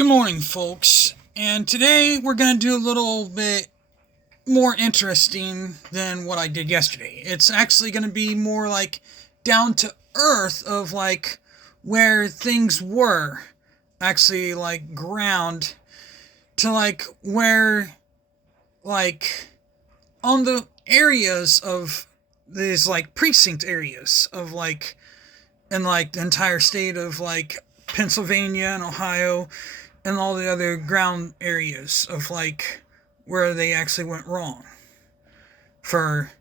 Good morning, folks. And today we're going to do a little bit more interesting than what I did yesterday. It's actually going to be more like down to earth of like where things were actually like ground to like where like on the areas of these like precinct areas of like in like the entire state of like Pennsylvania and Ohio and all the other ground areas of like where they actually went wrong for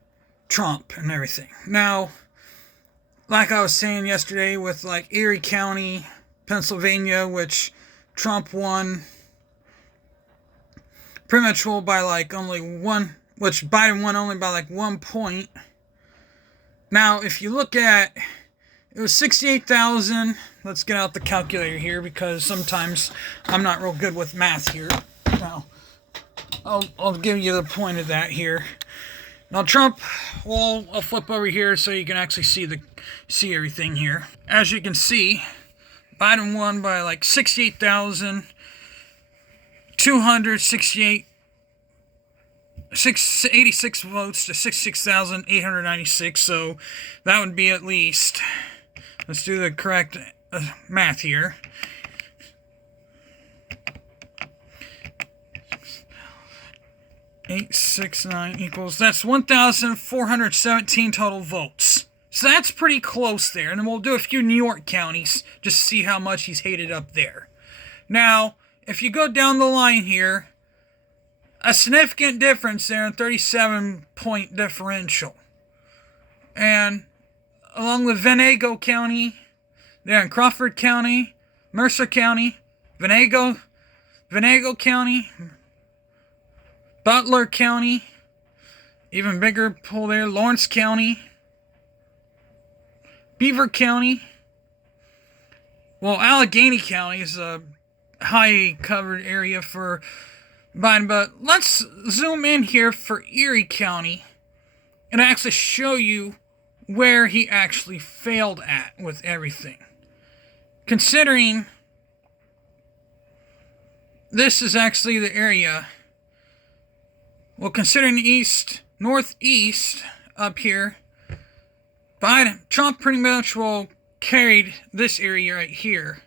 Trump and everything. Now, like I was saying yesterday with like Erie County, Pennsylvania, which Trump won pretty much by like only one, which Biden won only by like 1 point. Now, if you look at it was 68,000. Let's get out the calculator here because sometimes I'm not real good with math here. Now, I'll give you the point of that here. Now Trump, well, I'll flip over here so you can actually see everything here. As you can see, Biden won by like 68,268 86 votes to 66,896, so that would be at least, let's do the correct math here. $869 equals, that's 1,417 total votes. So that's pretty close there. And then we'll do a few New York counties just to see how much he's hated up there. Now, if you go down the line here, a significant difference there, a 37-point differential. And along with Venango County, there in Crawford County, Mercer County, Venango County, Butler County, even bigger pull there, Lawrence County, Beaver County. Well, Allegheny County is a high covered area for Biden, but let's zoom in here for Erie County and actually show you where he actually failed at with everything. Considering this is actually the area, well, considering the northeast up here, Trump pretty much carried this area right here.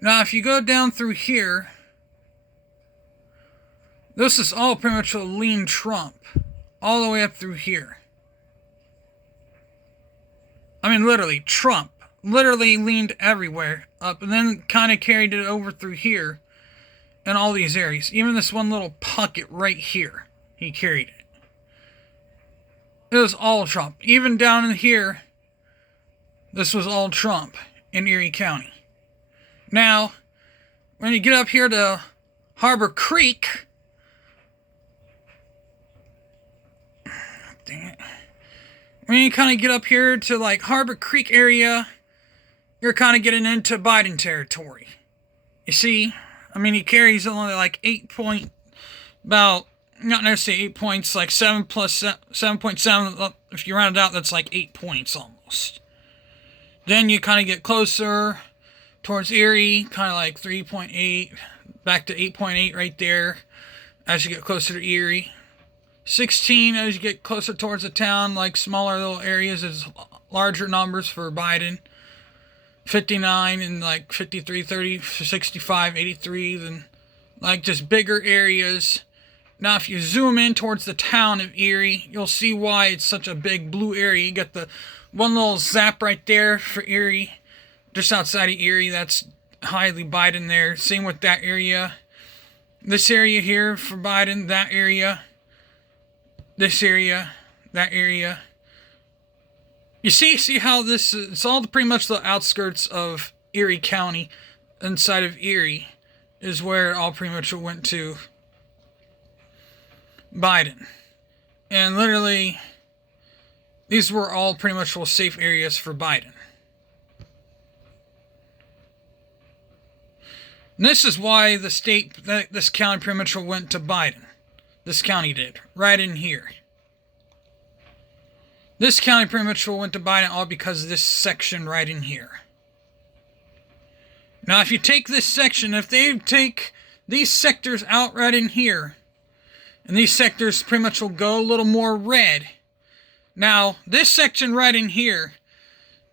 Now, if you go down through here, this is all pretty much a lean Trump, all the way up through here. I mean, literally, Trump literally leaned everywhere up and then kind of carried it over through here and all these areas. Even this one little pocket right here, he carried it. It was all Trump. Even down in here, this was all Trump in Erie County. Now, when you get up here to Harbor Creek, dang it. When you kind of get up here to like Harbor Creek area, you're kind of getting into Biden territory. You see, I mean, he carries only like 8 point, about, not necessarily 8 points, like 7 plus 7.7. If you round it out, that's like 8 points almost. Then you kind of get closer towards Erie, kind of like 3.8, back to 8.8 right there as you get closer to Erie. 16 as you get closer towards the town, like smaller little areas is larger numbers for Biden. 59 and like 53, 30, 65, 83, then like just bigger areas. Now if you zoom in towards the town of Erie, you'll see why it's such a big blue area. You got the one little zap right there for Erie, just outside of Erie, that's highly Biden there. Same with that area. This area here for Biden, that area. This area, that area. You see how this is, it's all pretty much the outskirts of Erie County. Inside of Erie is where it all pretty much went to Biden. And literally, these were all pretty much safe areas for Biden. And this is why this county pretty much went to Biden. This county did, right in here. This county pretty much went to Biden all because of this section right in here. Now, if you take this section, if they take these sectors out right in here, and these sectors pretty much will go a little more red. Now, this section right in here,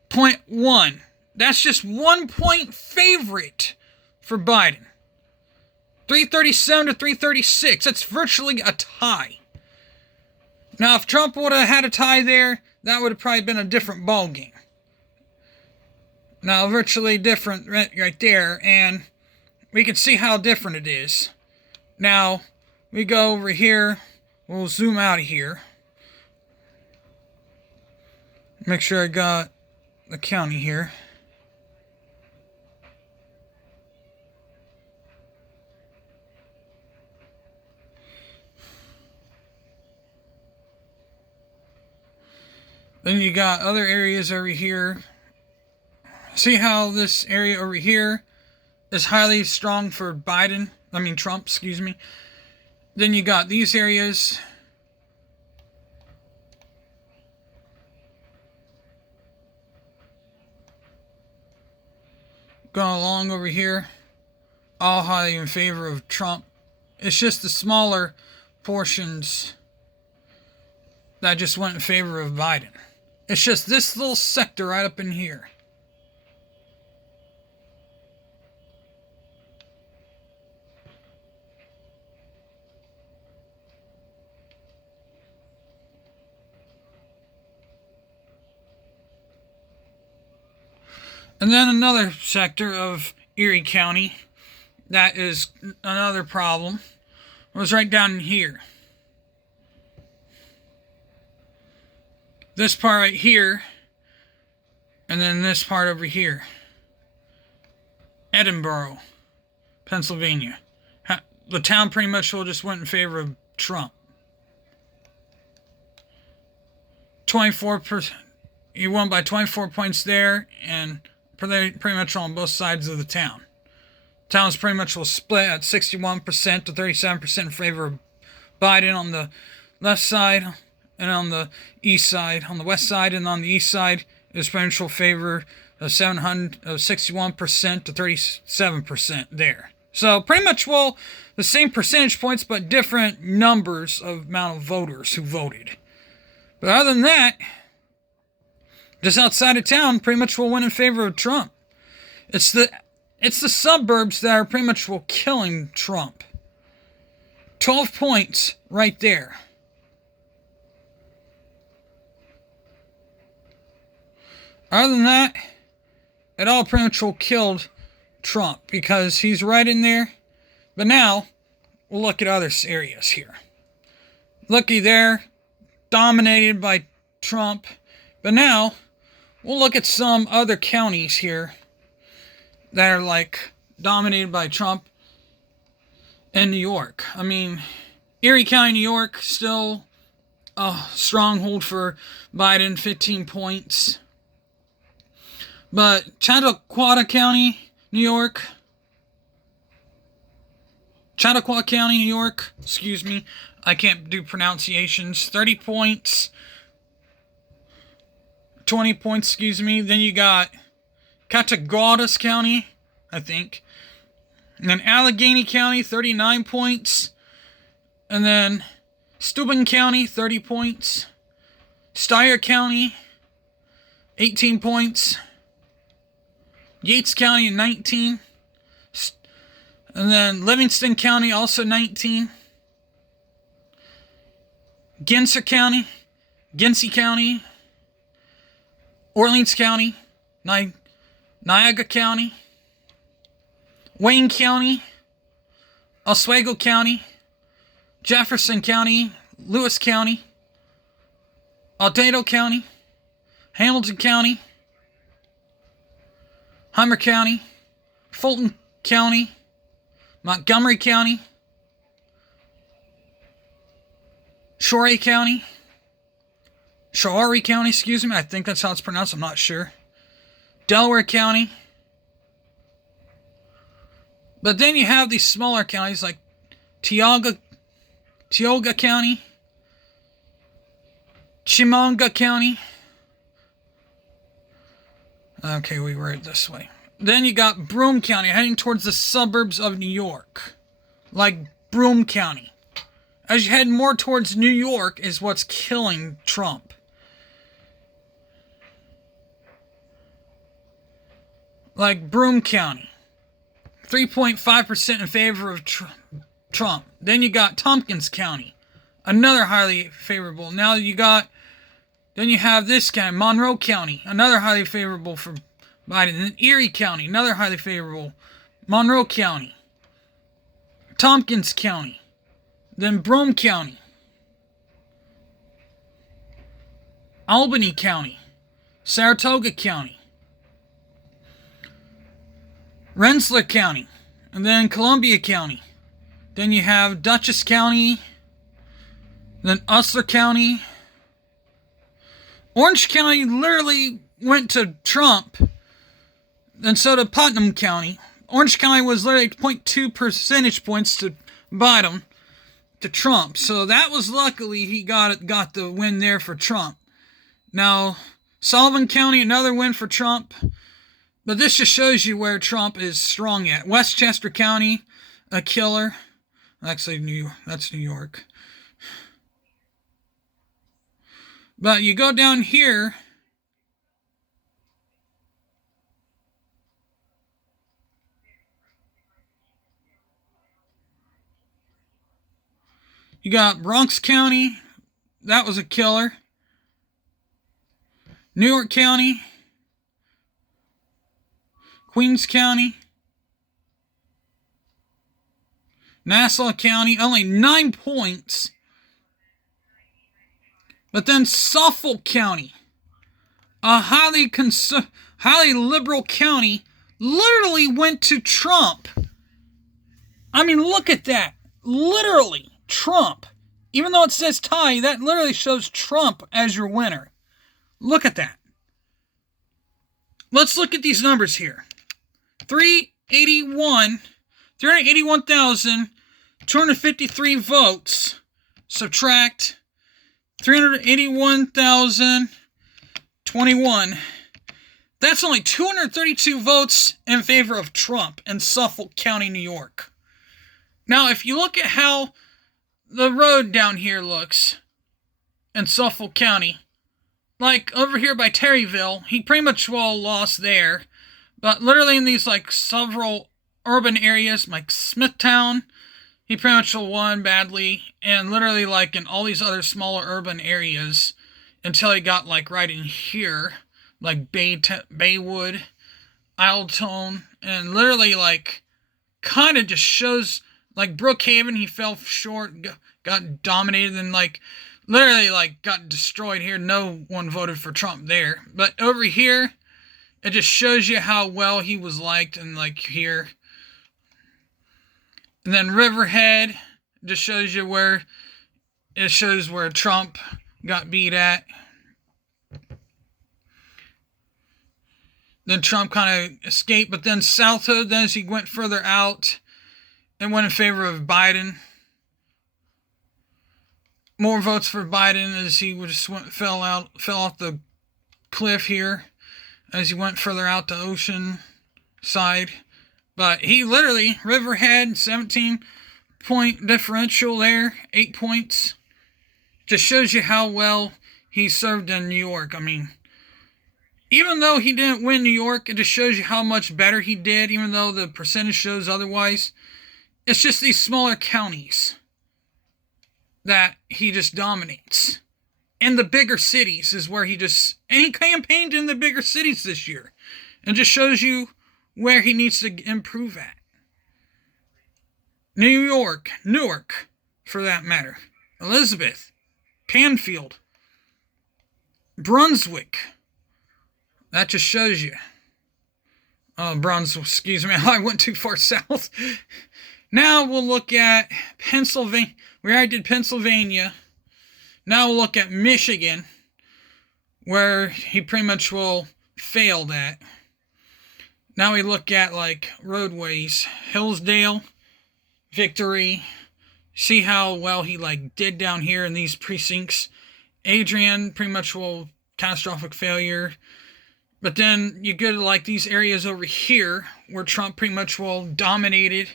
0.1, that's just 1 point favorite for Biden. 337 to 336, that's virtually a tie. Now, if Trump would have had a tie there, that would have probably been a different ballgame. Now, virtually different right there, and we can see how different it is. Now, we go over here, we'll zoom out of here. Make sure I got the county here. Then you got other areas over here. See how this area over here is highly strong for Trump, excuse me. Then you got these areas. Going along over here, all highly in favor of Trump. It's just the smaller portions that just went in favor of Biden. It's just this little sector right up in here. And then another sector of Erie County that is another problem was right down in here. This part right here, and then this part over here. Edinboro, Pennsylvania. The town pretty much will just went in favor of Trump. 24%. He won by 24 points there, and pretty much on both sides of the town. Towns pretty much will split at 61% to 37% in favor of Biden on the left side, and on the east side, on the west side, and on the east side is pretty much will favor of 61% to 37% there. So pretty much the same percentage points, but different numbers of amount of voters who voted. But other than that, just outside of town, pretty much will win in favor of Trump. It's the suburbs that are pretty much will killing Trump. 12 points right there. Other than that, it all pretty much will killed Trump because he's right in there. But now, we'll look at other areas here. Looky there, dominated by Trump. But now, we'll look at some other counties here that are like dominated by Trump in New York. I mean, Erie County, New York, still a stronghold for Biden, 15 points. But Chautauqua County, New York, excuse me, I can't do pronunciations, 30 points, 20 points, excuse me. Then you got Cattaraugus County, I think. And then Allegheny County, 39 points. And then Steuben County, 30 points. Steyr County, 18 points. Yates County, 19. And then Livingston County, also 19. Genesee County, Orleans County, Niagara County, Wayne County, Oswego County, Jefferson County, Lewis County, Aldedo County, Hamilton County, Hummer County, Fulton County, Montgomery County, Shorey County, excuse me, I think that's how it's pronounced, I'm not sure. Delaware County. But then you have these smaller counties like Tioga County, Chemungah County. Okay, we were this way. Then you got Broome County, heading towards the suburbs of New York. Like Broome County. As you head more towards New York is what's killing Trump. Like Broome County. 3.5% in favor of Trump. Then you got Tompkins County. Another highly favorable. Then you have this county, Monroe County. Another highly favorable for Biden. Then Erie County. Another highly favorable. Monroe County. Tompkins County. Then Broome County. Albany County. Saratoga County. Rensselaer County, and then Columbia County. Then you have Dutchess County, then Usler County. Orange County literally went to Trump, and so did Putnam County. Orange County was literally 0.2 percentage points to Biden, to Trump. So that was luckily he got the win there for Trump. Now, Sullivan County, another win for Trump. But this just shows you where Trump is strong at. Westchester County, a killer. Actually, that's New York. But you go down here. You got Bronx County. That was a killer. New York County. Queens County, Nassau County, only 9 points. But then Suffolk County, a highly liberal county, literally went to Trump. I mean, look at that. Literally, Trump. Even though it says tie, that literally shows Trump as your winner. Look at that. Let's look at these numbers here. 381,253 votes. Subtract 381,021. That's only 232 votes in favor of Trump in Suffolk County, New York. Now, if you look at how the road down here looks in Suffolk County, like over here by Terryville, he pretty much lost there. But literally in these like several urban areas, like Smithtown, he pretty much won badly. And literally like in all these other smaller urban areas until he got like right in here, like Baywood, Isletown, and literally like kind of just shows like Brookhaven, he fell short, got dominated, and like literally like got destroyed here. No one voted for Trump there. But over here, it just shows you how well he was liked, and like here. And then Riverhead just shows you where Trump got beat at. Then Trump kind of escaped, but then South Hood, then as he went further out, and went in favor of Biden. More votes for Biden as he just fell off the cliff here. As he went further out the ocean side. But he literally, Riverhead, 17-point differential there, 8 points. Just shows you how well he served in New York. I mean, even though he didn't win New York, it just shows you how much better he did, even though the percentage shows otherwise. It's just these smaller counties that he just dominates. And the bigger cities is where he campaigned in the bigger cities this year. And just shows you where he needs to improve at. New York, Newark, for that matter. Elizabeth, Canfield, Brunswick. That just shows you. Brunswick, excuse me, I went too far south. Now we'll look at Pennsylvania. We already did Pennsylvania. Now we'll look at Michigan, where he pretty much failed at. Now we look at like roadways. Hillsdale, Victory. See how well he like did down here in these precincts. Adrian, pretty much catastrophic failure. But then you get like these areas over here where Trump pretty much dominated.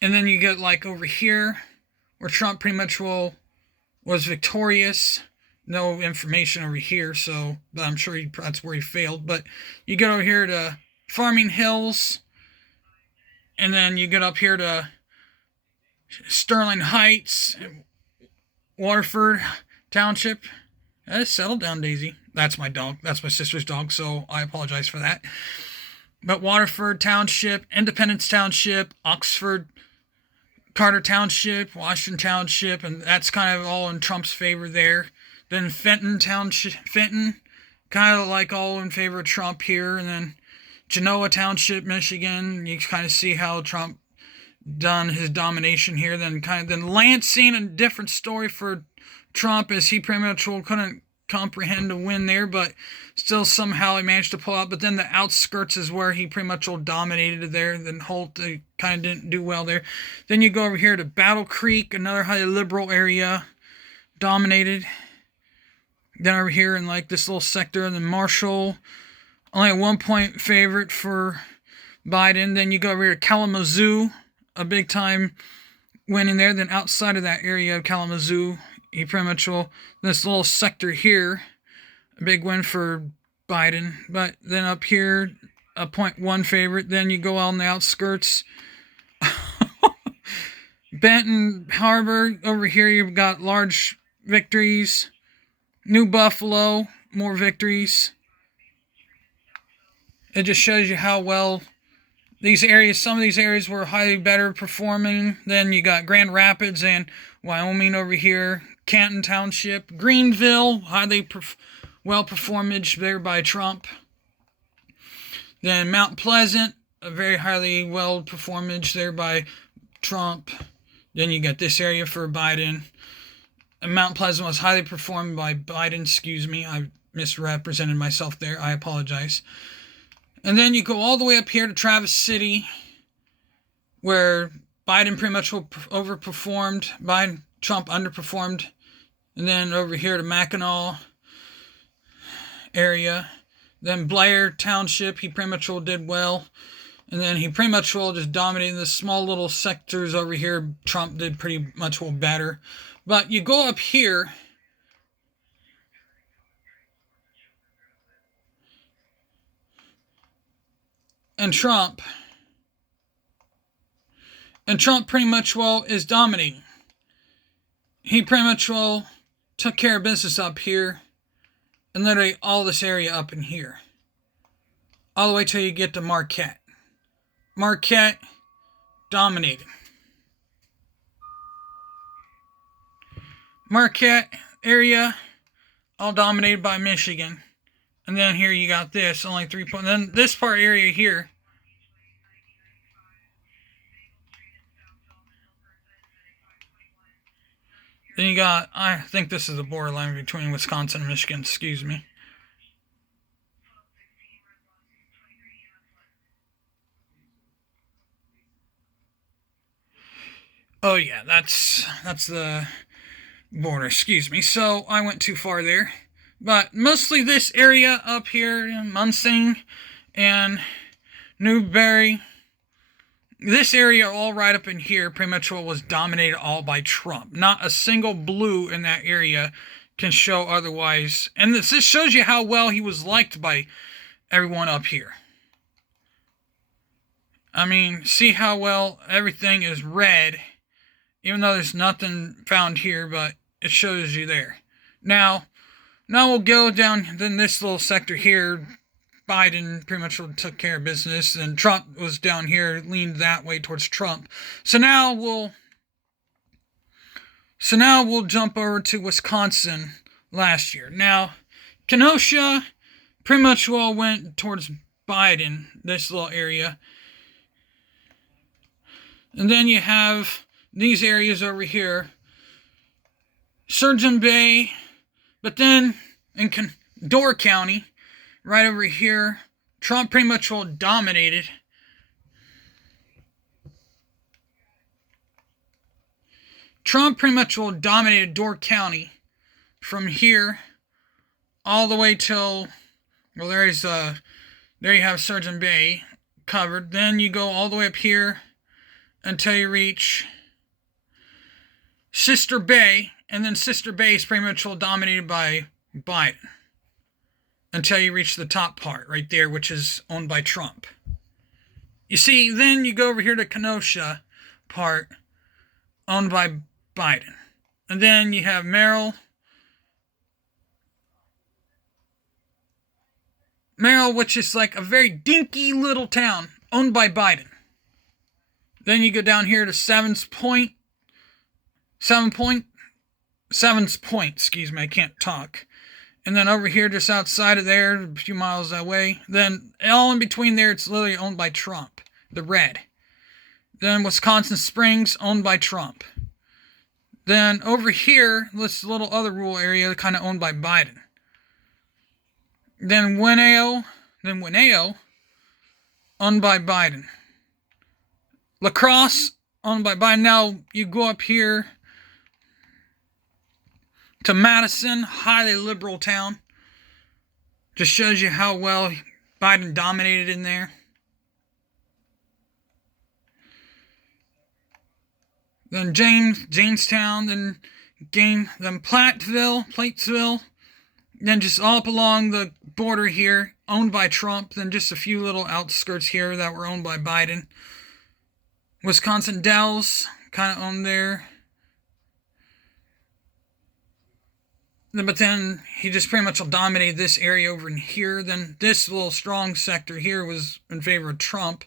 And then you get like over here where Trump pretty much was victorious. No information over here, so but I'm sure that's where he failed. But you get over here to Farming Hills, and then you get up here to Sterling Heights, Waterford Township. Settle down, Daisy. That's my dog. That's my sister's dog, so I apologize for that. But Waterford Township, Independence Township, Oxford, Carter Township, Washington Township, and that's kind of all in Trump's favor there. Then Fenton Township, Fenton, kind of like all in favor of Trump here. And then Genoa Township, Michigan, you kind of see how Trump done his domination here. Then Lansing, a different story for Trump, as he pretty much couldn't comprehend a win there, but still somehow he managed to pull out. But then the outskirts is where he pretty much dominated there. Then Holt kind of didn't do well there. Then you go over here to Battle Creek, another highly liberal area, dominated. Then over here in like this little sector, and then Marshall, only a 1 point favorite for Biden. Then you go over here to Kalamazoo, a big time winning there. Then outside of that area of Kalamazoo, he pretty much this little sector here, a big win for Biden. But then up here, a 0.1 favorite. Then you go out on the outskirts. Benton Harbor, over here you've got large victories. New Buffalo, more victories. It just shows you how well these areas, some of these areas were highly better performing. Then you got Grand Rapids and Wyoming over here. Canton Township. Greenville, highly well performance there by Trump. Then Mount Pleasant, a very highly well performance there by Trump. Then you got this area for Biden. And Mount Pleasant was highly performed by Biden. Excuse me, I misrepresented myself there. I apologize. And then you go all the way up here to Traverse City, where Biden pretty much overperformed. Trump underperformed. And then over here to Mackinac area. Then Blair Township, he pretty much did well. And then he pretty much just dominated the small little sectors over here. Trump did pretty much better. But you go up here, and Trump pretty much is dominating. He pretty much took care of business up here, and literally all this area up in here, all the way till you get to Marquette. Marquette dominated. Marquette area, all dominated by Michigan. And then here you got this, only 3 points. Then this part area here. Then you got, I think this is the borderline between Wisconsin and Michigan, excuse me. Oh yeah, that's the border, excuse me. So I went too far there. But mostly this area up here, Munsing and Newberry, this area all right up in here pretty much was dominated all by Trump. Not a single blue in that area can show otherwise. And this shows you how well he was liked by everyone up here. I mean, see how well everything is red, even though there's nothing found here, but it shows you there. Now we'll go down in this little sector here. Biden pretty much took care of business, and Trump was down here, leaned that way towards Trump. So now we'll jump over to Wisconsin last year. Now, Kenosha pretty much went towards Biden, this little area. And then you have these areas over here. Surgeon Bay, but then in Door County, right over here, Trump pretty much dominated. Trump pretty much dominated Door County from here all the way till Well, there you have Surgeon Bay covered. Then you go all the way up here until you reach Sister Bay, and then Sister Bay is pretty much all dominated by Biden until you reach the top part right there, which is owned by Trump. You see, then you go over here to Kenosha part, owned by Biden. And then you have Merrill, which is like a very dinky little town, owned by Biden. Then you go down here to Seven's Point, excuse me, I can't talk. And then over here, just outside of there, a few miles that way. Then all in between there, it's literally owned by Trump, the red. Then Wisconsin Springs, owned by Trump. Then over here, this little other rural area, kind of owned by Biden. Then Winnebago, owned by Biden. La Crosse, owned by Biden. Now you go up here to Madison, highly liberal town. Just shows you how well Biden dominated in there. Then Jamestown, then Plattsville, then just all up along the border here, owned by Trump. Then just a few little outskirts here that were owned by Biden. Wisconsin Dells, kind of owned there. But then he just pretty much dominated this area over in here. Then this little strong sector here was in favor of Trump.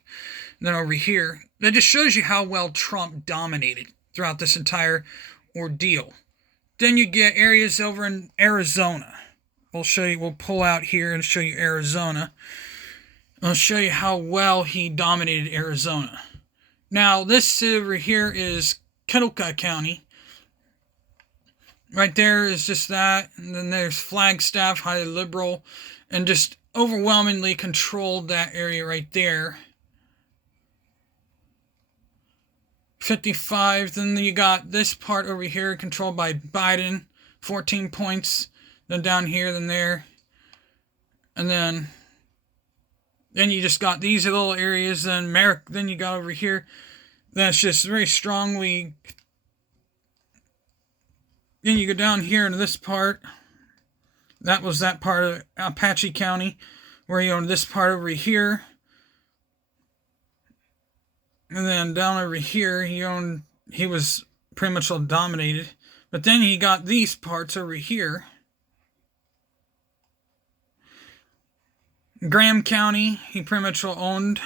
Then over here, that just shows you how well Trump dominated throughout this entire ordeal. Then you get areas over in Arizona. We'll pull out here and show you Arizona. I'll show you how well he dominated Arizona. Now, this over here is Kenosha County. Right there is just that. And then there's Flagstaff, highly liberal, and just overwhelmingly controlled that area right there. 55. Then you got this part over here controlled by Biden. 14 points. Then down here, then there. And then you just got these little areas. Then you got over here. That's just very strongly. Then you go down here into this part. That was that part of Apache County, where you own this part over here. And then down over here, he was pretty much all dominated. But then he got these parts over here. Graham County, he pretty much owned.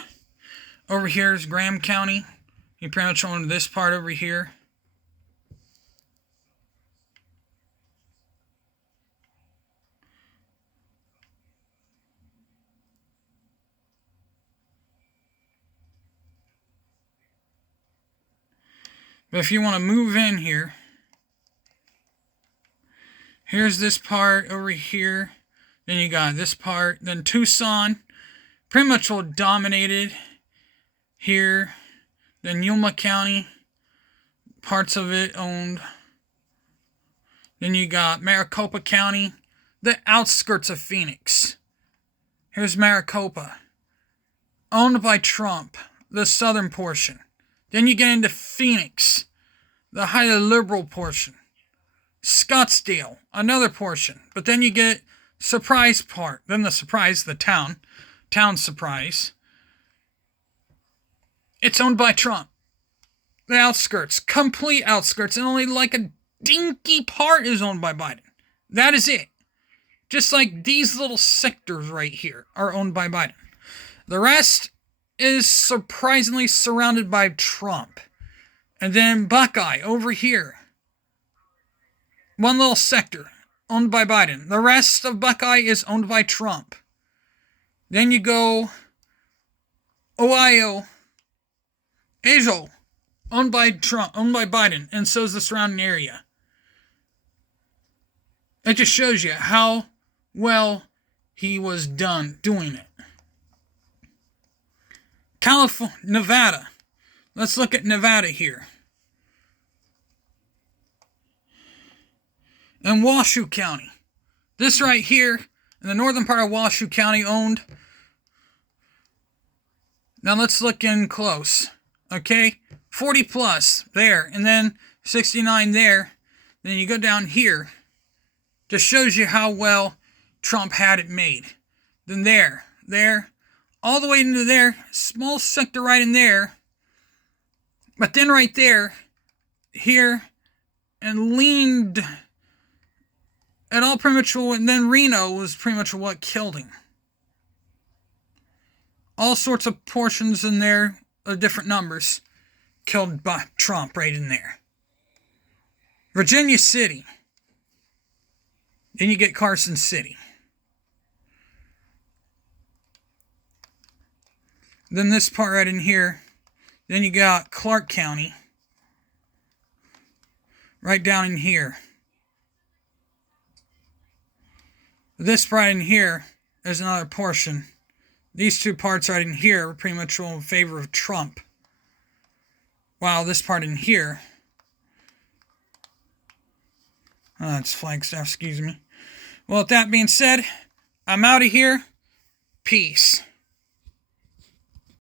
Over here is Graham County. He pretty much owned this part over here. But if you want to move in here, here's this part over here. Then you got this part. Then Tucson, pretty much all dominated here. Then Yuma County, parts of it owned. Then you got Maricopa County, the outskirts of Phoenix. Here's Maricopa, owned by Trump, the southern portion. Then you get into Phoenix, the highly liberal portion. Scottsdale, another portion. But then you get Surprise part. Then the town Surprise. It's owned by Trump. The outskirts, complete outskirts, and only like a dinky part is owned by Biden. That is it. Just like these little sectors right here are owned by Biden. The rest is surprisingly surrounded by Trump. And then Buckeye over here. One little sector owned by Biden. The rest of Buckeye is owned by Trump. Then you go Ohio, Azle, owned by Trump, owned by Biden, and so is the surrounding area. It just shows you how well he was done doing it. California, Nevada. Let's look at Nevada here. And Washoe County. This right here And the northern part of Washoe County owned. Now let's look in close. Okay? 40 plus there. And then 69 there. Then you go down here. Just shows you how well Trump had it made. Then there. All the way into there. Small sector right in there. But then right there. Here. And leaned. And all pretty much. And then Reno was pretty much what killed him. All sorts of portions in there of different numbers killed by Trump right in there. Virginia City. Then you get Carson City. Then this part right in here. Then you got Clark County. Right down in here. This right in here is another portion. These two parts right in here are pretty much all in favor of Trump. While this part in here... it's Flagstaff, excuse me. Well, with that being said, I'm out of here. Peace.